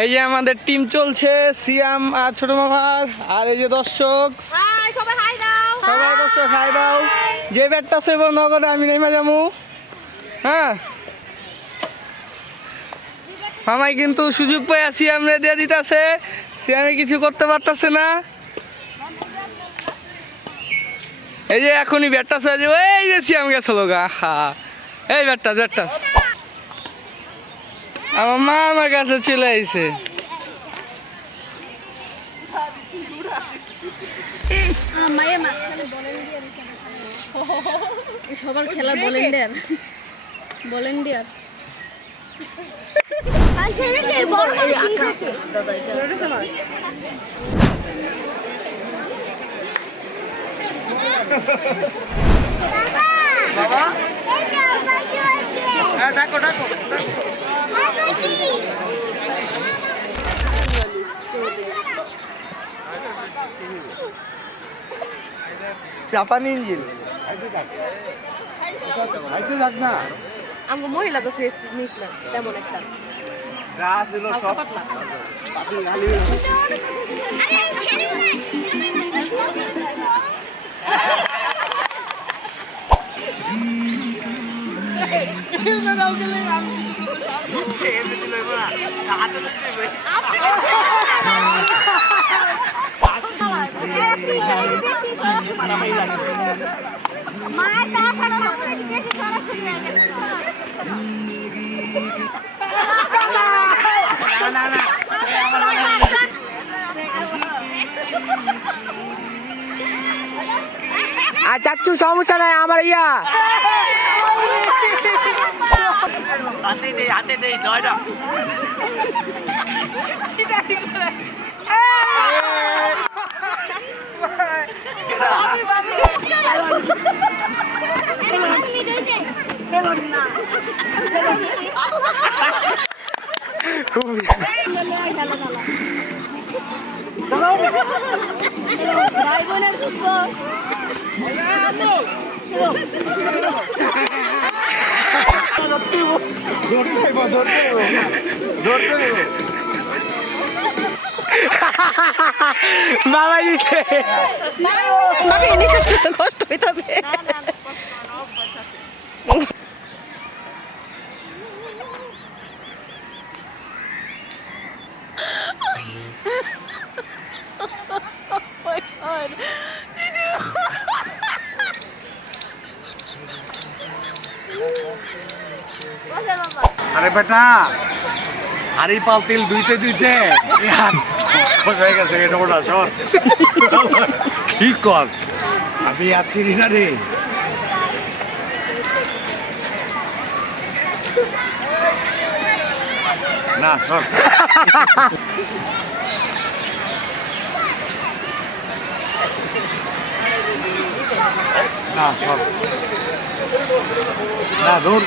এই যে আমাদের টিম চলছে, সিয়াম আর ছোট মামার, আর এই যে দর্শক সবাই দর্শক হাই দাও। যে ব্যাটটা সইব নগদে আমি নেমে যাবো। হ্যাঁ, মামাই কিন্তু সুযোগ পাইয়া সিয়ামরে দিয়ে দিতেছে, সিয়ামে কিছু করতে পারতেছে না। এই যে এখনই ব্যাটটা সয়ে যাবো, এই যে সিয়াম গেছিল গা। হা, এই ব্যাটটা আমার মা আমার কাছে চলে আইছে। সবার খেলা ভলেন্টিয়ার জাপানি ইঞ্জিন আমাকে মহিলা তো ফেস মিসলাম তেমন একটা আর চাচ্ছু সমস্যা নাই আমার ইয়া হাতে দেই নয়টা ভাই বোনের যুদ্ধ বাবা দিতে কষ্ট হইতাছে আরে বেটা হাড়ি পাল তেল দুইতে হয়ে গেছে এটা ওটা সর কি কর আমি আর চিনি না রে না সর না সর না ধর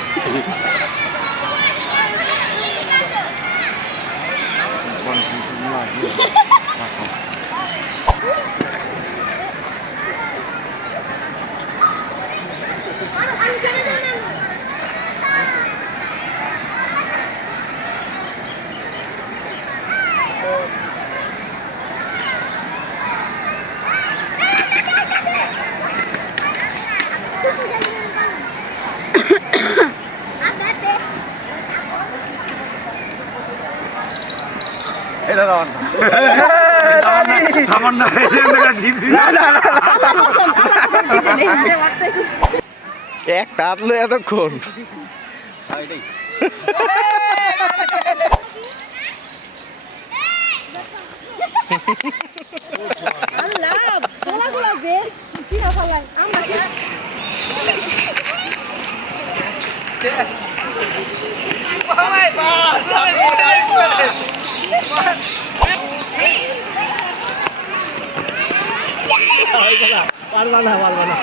এটা দাও আমার না একটা হাতলো এতক্ষণ পারবা না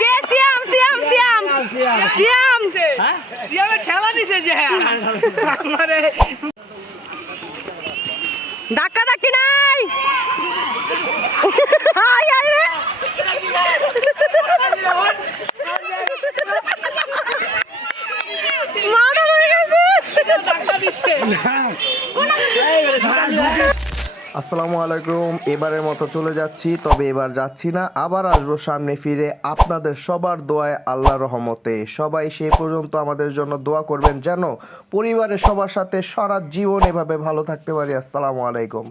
কে সিয়াম সিয়াম সিয়াম সিয়াম সিয়ামে ঠেলা দিছে যে আমারে ধাক্কা ধাক্কি নাই আয় আয় রে মাথা ঘুরে গেছে ধাক্কা দিছে আসসালামু আলাইকুম। এবারের মতো চলে যাচ্ছি, তবে এবার যাচ্ছি না, আবার আসবো সামনে ফিরে আপনাদের সবার দোয়ায়, আল্লাহর রহমতে। সবাই সেই পর্যন্ত আমাদের জন্য দোয়া করবেন যেন পরিবারের সবার সাথে সারা জীবন এভাবে ভালো থাকতে পারি। আসসালামু আলাইকুম।